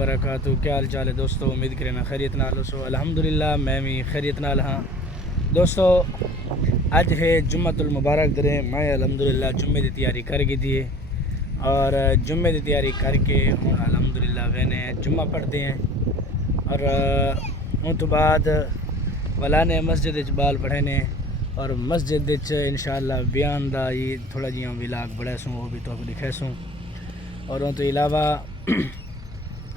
وبرکاتہ. کیا حال چال ہے دوستو؟ امید کرنا خیریت نال ہو. الحمدللہ میں بھی خیریت نال ہاں دوستو. اج ہے جمعۃ المبارک دے. میں الحمدللہ جمعے دی تیاری کر گئی تھی اور جمعے دی تیاری کر کے ہوں الحمدللہ وینے جمعہ پڑھتے ہیں اور ان تو بعد والا نے مسجد بال پڑھے نے اور مسجد انشاءاللہ بیان دا یہ تھوڑا جیاں ولاگ بڑھے سوں وہ بھی تو لکھے سوں. اور ان تو علاوہ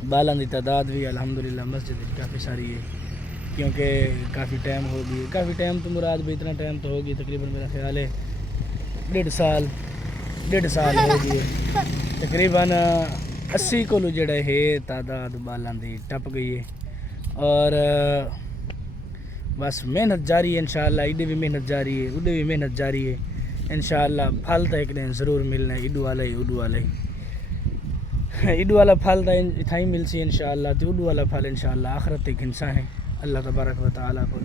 بالاں دی تعداد بھی الحمدللہ مسجد کافی ساری ہے کیونکہ کافی ٹائم ہو گئی. کافی ٹائم تو مراد بھی اتنا ٹائم تو ہوگی تقریباً میرا خیال ہے ڈیڑھ سال ہو گئی ہے تقریباً 80 کو جڑا ہے تعداد بالاں دی ٹپ گئی ہے. اور بس محنت جاری ہے انشاءاللہ. ایڈی بھی محنت جاری ہے اڈے بھی محنت جاری ہے انشاءاللہ. پھل تو ایک دن ضرور ملنا ہے. ایڈو والا پھل تو اتنا ہی مل سی انشاءاللہ. تو اڈو والا پھل انشاءاللہ آخرت تک ہنسا ہے اللہ تبارک و تعالیٰ کو.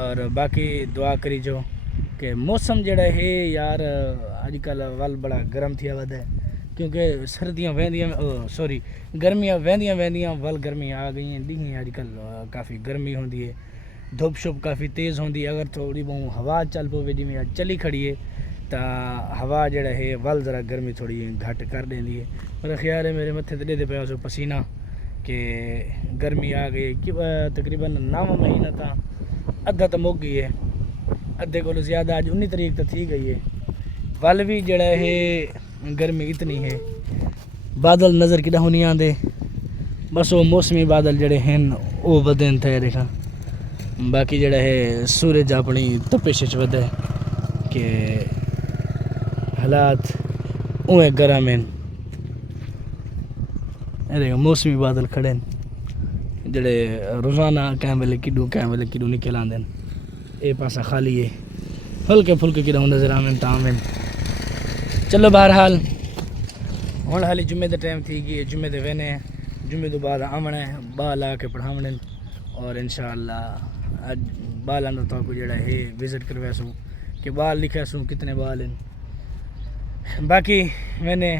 اور باقی دعا کری جو کہ موسم جڑا ہے یار اج کل ول بڑا گرم تھیا ود ہے کیونکہ سردیاں گرمیاں ویندیاں ول گرمیاں آ گئی ہیں. ڈیہیں اج کل کافی گرمی ہوندی ہے دھوپ شپ کافی تیز ہوندی ہے. اگر تھوڑی بہت ہوا چل پوے جی میں چلی کھڑی ہے تو ہوا جڑا ہے ول ذرا گرمی تھوڑی گھٹ کر دینی ہے. میرا خیال ہے میرے متھے تے دے پیا سو پسینہ کہ گرمی آ گئی کہ تقریباً 9 مہینہ تا ادھا تو مک گئی ہے. ادھے کو زیادہ اج 19 تاریخ تو تھی گئی ہے. ول بھی جڑا ہے گرمی اتنی ہے بادل نظر کدہ نہیں آندے. بس وہ موسمی بادل جڑے ہیں وہ بدن تھے دیکھا. باقی جڑا ہے سورج اپنی تپش ود ہے کہ حالات اوے گرم ہیں. موسمی بادل کھڑے ہیں جڑے روزانہ کہیں ویلے کڈو نکل آندے ہیں. یہ پاسا خالی ہے ہلکے پھلکے کدھوں نظر آویں تاویں. چلو بہرحال ہوں حالی جمعے دا ٹائم تھی گئی. جمعے دے وینے جمعے تو بعد آمنا ہے بال آ کے پڑھاونے اور انشاءاللہ اج بالاں دا تو جڑا ہے وزٹ کروے سوں کہ بال لکھے سوں کتنے بال ہیں. باقی وینے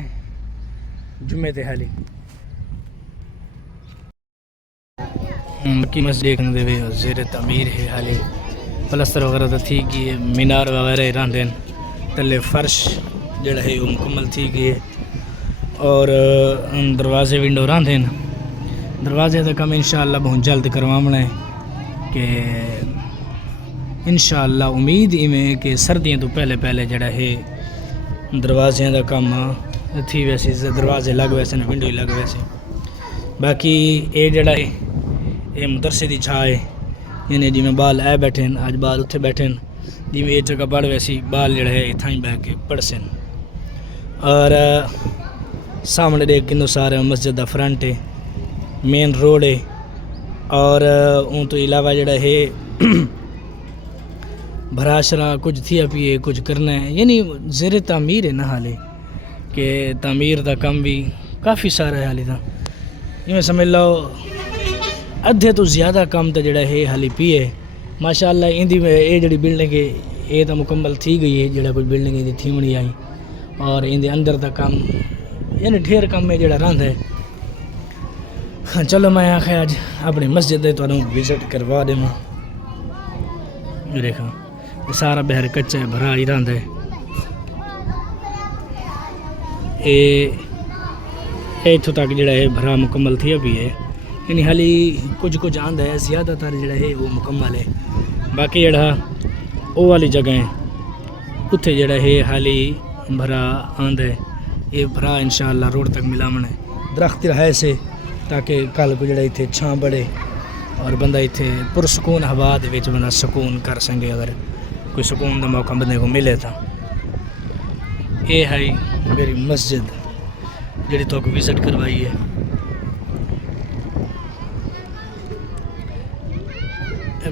جمعے تے حالی مسجد دیکھنے دے زیر تعمیر ہے حالی. پلستر وغیرہ تو تھی گئی ہے. مینار وغیرہ راندے تلے فرش جڑا ہے وہ مکمل تھی گئی ہے اور دروازے ونڈو راندے. دروازے کا کم انشاءاللہ بہت جلد کروانا ہے کہ انشاءاللہ امید ایویں کہ سردیاں تو پہلے جڑا ہے دروازے کا کم تھی ویسے دروازے لگ ویسے ونڈو ہی لگ ویسے. باقی یہ جڑا ہے یہ مدرسے دی چھا ہے یعنی جی میں بال اے بیٹھے ہیں اج بال اتھے بیٹھے ہیں جی میں یہ جگہ پڑھ ویسی بال جڑا ہے اتھا ہی بہ کے پڑھ سن. اور سامنے دیکھ کنو سارے مسجد دا فرنٹ ہے مین روڈ ہے. اور ان تو علاوہ جڑا ہے بھراشرا کچھ تھیا پیے کچھ کرنا ہے یعنی زیر تعمیر ہے نا حالے کہ تعمیر دا کم بھی کافی سارا ہے حالی. یہ میں سمجھ لو ادھے تو زیادہ کام تو جڑا ہے حالی پیے ماشاءاللہ. اندی یہ جڑی بلڈنگ ہے یہ تو مکمل تھی گئی ہے جڑا کوئی بلڈنگ دی تھی منی آئی اور اندے اندر دا کام یعنی ڈھیر کام ہے جڑا راند ہے. چلو میں آخیا اج اپنی مسجد دے تو وزٹ کروا دے. دیکھا یہ سارا بہر کچا ہے بھرا ہی راند ہے. اتوں تک جڑا ہے بھرا مکمل تھیا بھی ہے یعنی حالی کچھ آندا ہے زیادہ تر جڑا ہے وہ مکمل ہے. باقی جڑا وہ والی جگہ ہے اتھے جڑا ہے حالی بھرا آندا ہے. یہ بھرا انشاءاللہ روڈ تک ملاونا ہے درخت رہے سے تاکہ کل کو جڑا اتھے چھاں بڑے اور بندہ اتھے پرسکون ہوا دے وچ بندہ سکون کر سنگے اگر کوئی سکون دا موقع بندے کو ملے تھا. یہ ہے میری مسجد جڑی تو وزٹ کروائی ہے.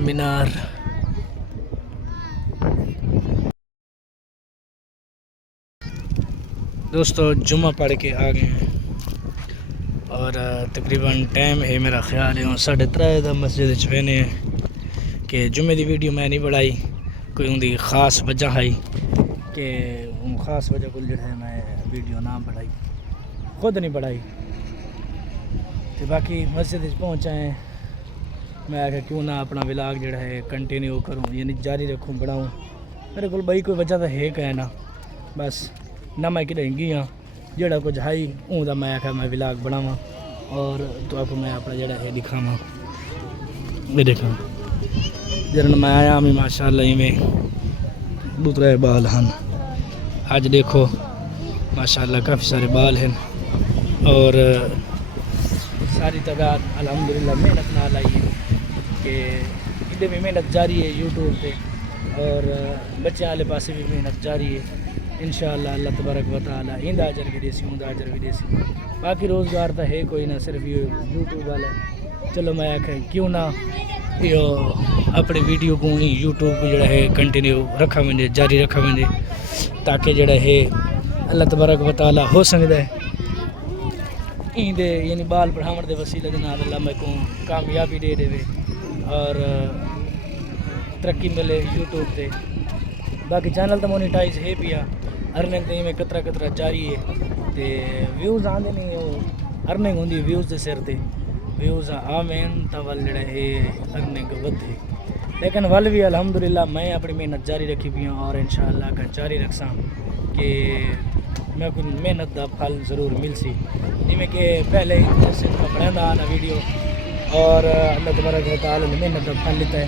مینار دوستو جمعہ پڑھ کے آ گئے ہیں اور تقریباً ٹائم ہے میرا خیال ہے 3:30 دا مسجد چوینے ہیں کہ جمعے دی ویڈیو میں نہیں بڑھائی. کوئی ان دی خاص وجہ ہے کہ خاص وجہ کو جڑا ہے میں ویڈیو نہ بڑھائی خود نہیں بڑھائی. تو باقی مسجد پہنچا ہے میں آخیا کیوں نہ اپنا ولاگ جڑا ہے کنٹینیو کروں یعنی جاری رکھوں بڑھاؤں میرے کو بھائی کوئی وجہ تو ہے کہ نا بس نہ میں کدھر گئی ہاں جڑا کچھ ہائی اون دا میں آخیا میں ولاگ بناواں اور تو آپ کو میں اپنا جڑا ہے دکھاواں یہ دیکھاں جرن میں آیا میں ماشاء اللہ میں دوسرے بال ہیں آج دیکھو ماشاء اللہ کافی سارے بال ہیں اور ساری تعداد الحمدللہ محنت نال آئی ہے کہ ادھر بھی محنت جاری ہے یوٹیوب پہ اور بچے والے پاسے بھی محنت جاری ہے انشاءاللہ اللہ تبارک و تعالی ایندا اجر بھی دے سی اوندا اجر بھی دے سی باقی روزگار تو ہے کوئی نہ صرف یوٹیوب والا چلو میں آخیا کیوں نہ اپنے ویڈیو کو یوٹیوب کو جڑا ہے کنٹینیو رکھا وے جاری رکھا وے تاکہ جڑا ہے اللہ تبارک و تعالی ہو سکتا ہے ایندے یعنی بال بڑھاون دے وسیلے دے نال اللہ میں کو کامیابی دے دے اور ترقی ملے یوٹیوب تے باقی چینل تو مونیٹائز ہے پیا ارننگ تے میں کترا جاری ہے تے ویوز آندے نہیں وہ ارننگ ہوندی ویوز دے سر تے ویوز آمین تا ول جڑا ہے ارننگ ودھے لیکن ول بھی الحمدللہ میں اپنی محنت جاری رکھی پی ہوں اور انشاءاللہ اگر جاری رکھساں کہ میں کوئی محنت دا پھل ضرور مل سی جویں کہ پہلے جیسے بنانا آنا ویڈیو اور اللہ تبارک و تعالی نے محنت دا پھل لیتا ہے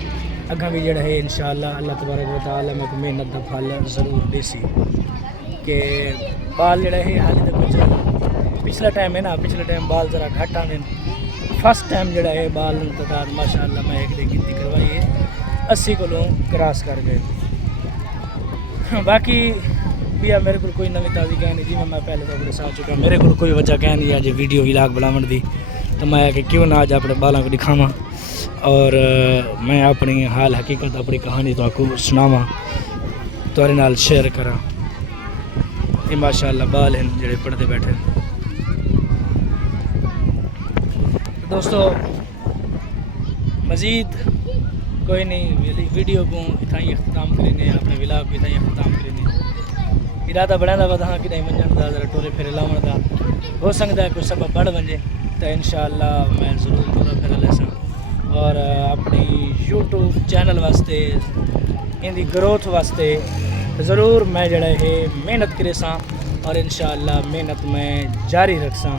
اگاں بھی جڑا ہے انشاءاللہ اللہ تبارک و تعالی میں کو محنت دا پھل ضرور دے سی کہ بال جڑا ہے حال تک کچھ پچھلا ٹائم ہے نا پچھلے ٹائم بال ذرا گھٹ آنے فرسٹ ٹائم جڑا ہے بال تعداد ماشاءاللہ میں ایک دے گنتی کروائی ہے 80 کلوں کراس کر گئے باقی بھی میرے کو کوئی نوی تازی کہہ نہیں جی میں پہلے تو دسا چکا میرے کو کوئی وجہ کہہ نہیں آج ویڈیو ولاگ بناون دی تو میں کہ کیوں نہ آج اپنے بالاں کو دکھاواں اور میں اپنی حال حقیقت اپنی کہانی تو آپ کو سناواں تہاڈے نال شیئر کراں یہ ماشاءاللہ بال ہیں جڑے پڑھتے بیٹھے دوستو مزید کوئی نہیں ویڈیو کو اتنا ہی اختتام کریں گے اپنے ولاگ کو اتنا ہی اختتام کریں گے ارادہ بڑھا دا وہاں کہ نہیں منجن دا ذرا ٹورے پھرے لاؤن دا ہو سکتا ہے کوئی سبب بڑھ بنجے تو انشاءاللہ میں ضرور ٹورا پھرا لیساں اور اپنی یوٹیوب چینل واسطے ان دی گروتھ واسطے ضرور میں جڑا ہے محنت کرے ساں اور انشاءاللہ محنت میں جاری رکھساں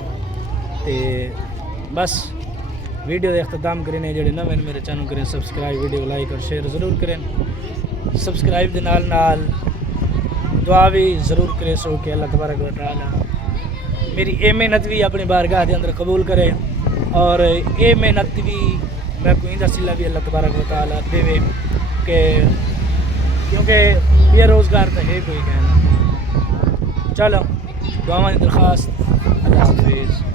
تے بس ویڈیو دے اختتام کریں جڑے نویں میرے چینل کریں سبسکرائب ویڈیو لائک اور شیئر ضرور کریں سبسکرائب دے نال نال دعا بھی ضرور کرے سو کہ اللہ تبارک و تعالی میری اے محنت بھی اپنی بارگاہ دے اندر قبول کرے اور اے محنت بھی میں کوئی دا صلہ بھی اللہ تبارک و تعالی دے کہ کیونکہ یہ روزگار تو ہے کوئی کہنا چلو دعاواں دی درخواست اللہ حافظ